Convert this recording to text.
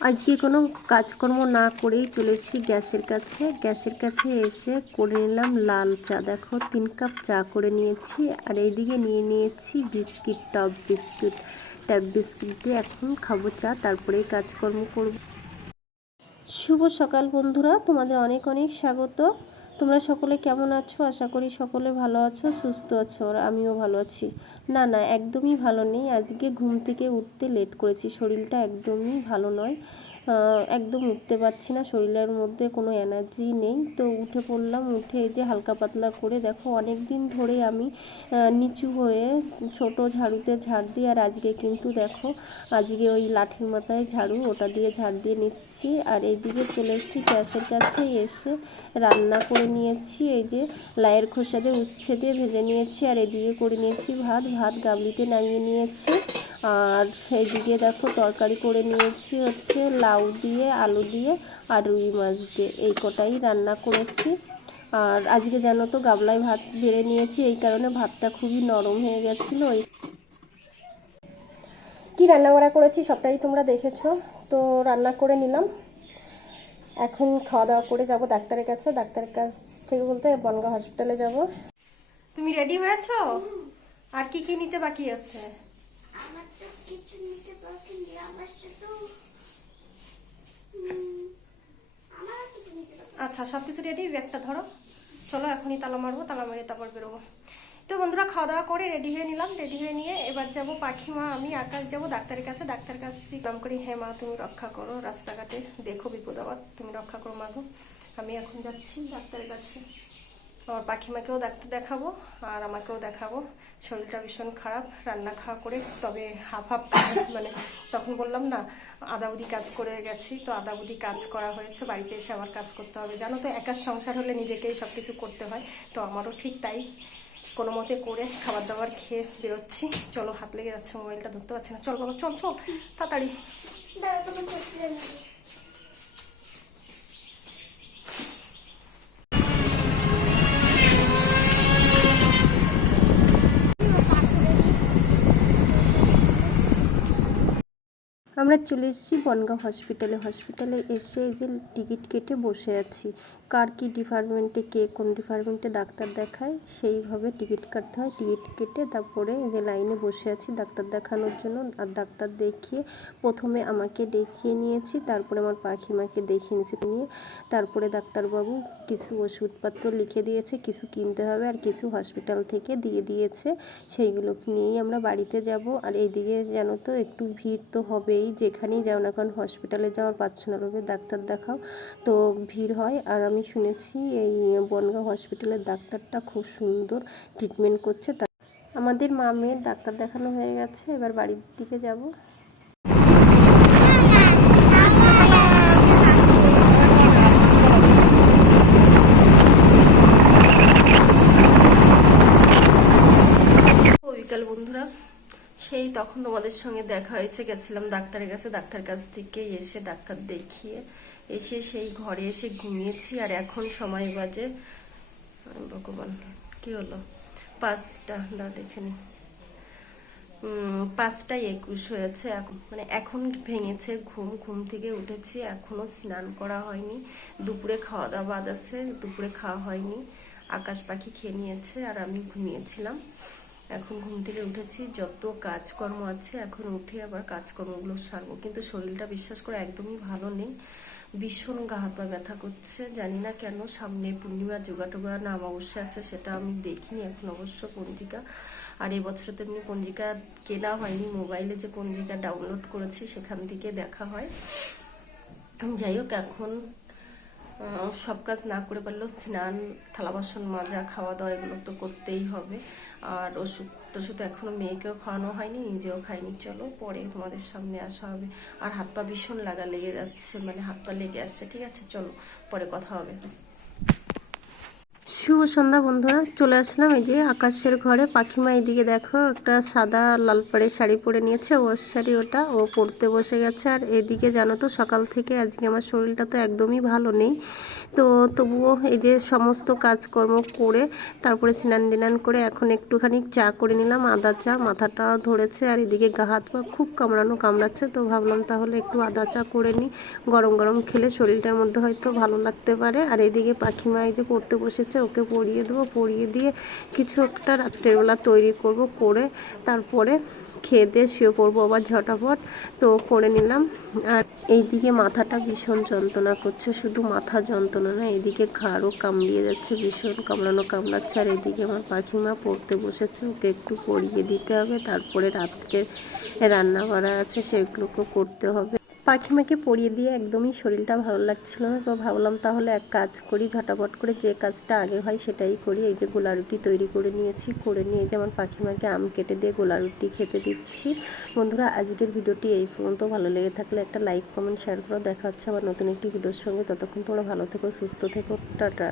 আজকে কোনো কাজকর্ম না করেই চলে এসেছি গ্যাসের কাছে। গ্যাসের কাছে এসে করে নিলাম লাল চা। দেখো, তিন কাপ চা করে নিয়েছি। আর এইদিকে নিয়ে নিয়েছি biscuit top biscuit. Top biscuit দিয়ে এখন খাব চা, তারপরেই কাজকর্ম করব। শুভ সকাল বন্ধুরা, তোমাদের অনেক অনেক স্বাগত। তোমরা সকলে কেমন আছো? আশা করি সকলে ভালো আছো, সুস্থ আছো, আর আমিও ভালো আছি। না না, একদমই ভালো নেই। আজকে ঘুম থেকে উঠতে লেট করেছি। শরীরটা একদমই ভালো নয়। একদম উঠতে পারছি না, শরীরের মধ্যে কোনো এনার্জি নেই। তো উঠে পড়লাম, উঠে যে হালকা পাতলা করে দেখো অনেক দিন ধরে আমি নিচু হয়ে ছোট ঝাড়ুতে ঝাড় দিই, আর আজকে কিন্তু দেখো, আজকে ওই লাঠির মাথায় ঝাড়ু, ওটা দিয়ে ঝাড় দিয়ে নিচ্ছি। আর এইদিকে চলে এসেছি গ্যাসের কাছে এসে রান্না করে নিয়েছি, এই যে লায়ের খোসা দিয়ে উচ্ছে দিয়ে ভেজে নিয়েছি, আর এদিকে করে নিয়েছি ভাত। ভাত গাবলিতে নামিয়ে নিয়েছি। আর এইদিকে দেখো তরকারি করে নিয়েছি হচ্ছে লাউ দিয়ে আলু দিয়ে আর রুই মাছ দিয়ে। এই কটাই রান্না করেছি। আর আজকে জানো তো গাবলায় ভাত বেড়ে নিয়েছি এই কারণে ভাতটা খুবই নরম হয়ে গেছিল। ওই কি রান্না বান্না করেছি সবটাই তোমরা দেখেছ। তো রান্না করে নিলাম। এখন খাওয়া দাওয়া করে যাব ডাক্তারের কাছে। ডাক্তারের কাছ থেকে বলতে বনগাঁ হসপিটালে যাব। তুমি রেডি হয়েছো? আর কি কি নিতে বাকি আছে? আচ্ছা সব কিছু রেডি ব্যাগটা ধরো। চলো, এখনই তালা মারবো, তালা মারিয়ে তারপর বেরোবো। তো বন্ধুরা খাওয়া দাওয়া করে রেডি হয়ে নিলাম রেডি হয়ে নিয়ে এবার যাব পাখিমা, আমি আকাশ যাব ডাক্তারের কাছে। ডাক্তারের কাছ থেকে কাম করি হ্যাঁ মা, তুমি রক্ষা করো, রাস্তাঘাটে দেখো বিপদ আবার তুমি রক্ষা করো মাগো আমি এখন যাচ্ছি ডাক্তারের কাছে। আমার পাখিমাকেও ডাক্তার দেখাবো, আর আমাকেও দেখাবো। শরীরটা ভীষণ খারাপ, রান্না খাওয়া করে তবে হাফ হাফ মানে তখন বললাম না আদাউদি কাজ করে গেছি, তো আদাউদি কাজ করা হয়েছে, বাড়িতে এসে আবার কাজ করতে হবে। জানো তো একার সংসার হলে নিজেকেই সব কিছু করতে হয়, তো আমারও ঠিক তাই। কোনো মতে করে খাবার দাবার খেয়ে বেরোচ্ছি। চলো, হাত লেগে যাচ্ছে মোবাইলটা, ধরতে পারছি না। চল, বাবা, চল চল, তাড়াতাড়ি দাঁড়া তোমার করতে নেই আমরা চলে এসেছি বনগাঁও হসপিটালে হসপিটালে এসে যে টিকিট কেটে বসে আছি। কার কী ডিপার্টমেন্টে কে কোন ডিপার্টমেন্টে ডাক্তার দেখায়, সেইভাবে টিকিট কাটতে হয়। টিকিট কেটে তারপরে যে লাইনে বসে আছি ডাক্তার দেখানোর জন্য। আর ডাক্তার দেখিয়ে প্রথমে আমাকে দেখিয়ে নিয়েছি, তারপরে আমার পাখিমাকে দেখিয়ে নিয়েছি। নিয়ে তারপরে ডাক্তারবাবু কিছু ওষুধপত্র লিখে দিয়েছে, কিছু কিনতে হবে আর কিছু হসপিটাল থেকে দিয়ে দিয়েছে। সেইগুলো নিয়েই আমরা বাড়িতে যাব। আর এইদিকে জানো তো একটু ভিড় তো হবেই। যেখানেই যাও না কারণ হসপিটালে যাওয়ার পাচ্ছ না, রোগের ডাক্তার দেখাও। তো ভিড় হয়, আর আমি শুনেছি এই বনগাঁও হসপিটালের ডাক্তারটা খুব সুন্দর ট্রিটমেন্ট করছে। আমাদের মা মেয়ের ডাক্তার দেখানো হয়ে গেছে, এবার বাড়ির দিকে যাব বিকাল বন্ধুরা সেই তখন তোমাদের সঙ্গে দেখা হয়েছে গেছিলাম ডাক্তারের কাছে ডাক্তার কাছ থেকে এসে ডাক্তার দেখিয়ে এসে সেই ঘরে এসে ঘুমিয়েছি আর এখন সময় বাজে ভগবান কি হলো? পাঁচটা দা দেখে নি। উম, পাঁচটা একুশ হয়েছে এখন মানে এখন ভেঙেছে ঘুম ঘুম থেকে উঠেছি এখনও স্নান করা হয়নি দুপুরে খাওয়া দাওয়া বাদ আছে দুপুরে খাওয়া হয়নি আকাশ পাখি খেয়ে নিয়েছে আর আমি ঘুমিয়েছিলাম। এখন ঘুম থেকে উঠেছি, যত কাজকর্ম আছে, এখন উঠে আবার কাজকর্মগুলো সারবো। কিন্তু শরীরটা বিশ্বাস করে একদমই ভালো নেই। ভীষণ গা হাত পা ব্যথা করছে। জানি না কেন সামনে পূর্ণিমা, যোগা টোগা না অমাবস্যা আছে, সেটা আমি দেখিনি এখন অবশ্য পঞ্জিকা। আর এবছর তো এমনি পঞ্জিকা কেনা হয়নি, মোবাইলে যে পঞ্জিকা ডাউনলোড করেছি সেখান থেকে দেখা হয়। যাই হোক, এখন সব কাজ না করে পারলেও স্নান, থালা বাসন মাজা, খাওয়া দাওয়া এগুলো তো করতেই হবে। আর ওষুধ টষুধ এখনও মেয়েকেও খাওয়ানো হয়নি, নিজেও খাইনি। চলো পরে তোমাদের সামনে আসা হবে। আর হাত পা ভীষণ লাগা লেগে যাচ্ছে মানে হাত পা লেগে আসছে, ঠিক আছে? চলো, পরে কথা হবে। শুভ সন্ধ্যা বন্ধুরা, চলে আসলাম এই যে আকাশের ঘরে। পাখিমা এদিকে দেখো, একটা সাদা লাল পাড়ের শাড়ি পরে নিয়েছে। ওর শাড়ি ওটা, ও পরতে বসে গেছে। আর এদিকে জানো তো, সকাল থেকে আজকে আমার শরীরটা তো একদমই ভালো নেই। তো তবুও এই যে সমস্ত কাজকর্ম করে, তারপরে স্নান দিনান করে এখন একটুখানি চা করে নিলাম। আদা চা, মাথাটা ধরেছে। আর এদিকে গা হাত পা খুব কামড়ানো কামড়াচ্ছে। তো ভাবলাম তাহলে একটু আদা চা করে নিই। গরম গরম খেলে শরীরটার মধ্যে হয়তো ভালো লাগতে পারে। আর এদিকে পাখিমা এই যে পড়তে বসেছে, ওকে পরিয়ে দেবো, পরিয়ে দিয়ে কিছু একটা রাত্রেবেলা তৈরি করব, করে তারপরে খেয়ে দিয়ে শুয়ে পড়ব আবার ঝটাপট তো করে নিলাম। আর এইদিকে মাথাটা ভীষণ যন্ত্রণা করছে, শুধু মাথা যন্ত্রণা না এদিকে ঘাড়ও কামড়িয়ে যাচ্ছে, ভীষণ কামড়ানো কামড়াচ্ছে। আর এদিকে আমার পাখিমা পড়তে বসেছে, ওকে একটু পরিয়ে দিতে হবে, তারপরে রাত্রে রান্না করা আছে, সেগুলোকে করতে হবে। পাখিমাকে পরিয়ে দিয়ে একদমই শরীরটা ভালো লাগছিল না, তো ভাবলাম তাহলে এক কাজ করি, ঝটাপট করে যে কাজটা আগে হয় সেটাই করি। এই যে গোলা রুটি তৈরি করে নিয়েছি, করে নিয়ে যে আমার পাখিমাকে আম কেটে দিয়ে গোলা রুটি খেতে দিচ্ছি। বন্ধুরা, আজকের ভিডিওটি এই পর্যন্ত। ভালো লেগে থাকলে একটা লাইক, কমেন্ট শেয়ার করে। দেখা হচ্ছে আবার নতুন একটি ভিডিওর সঙ্গে। ততক্ষণ তোমরা ভালো থেকো, সুস্থ থেকো। টাটা।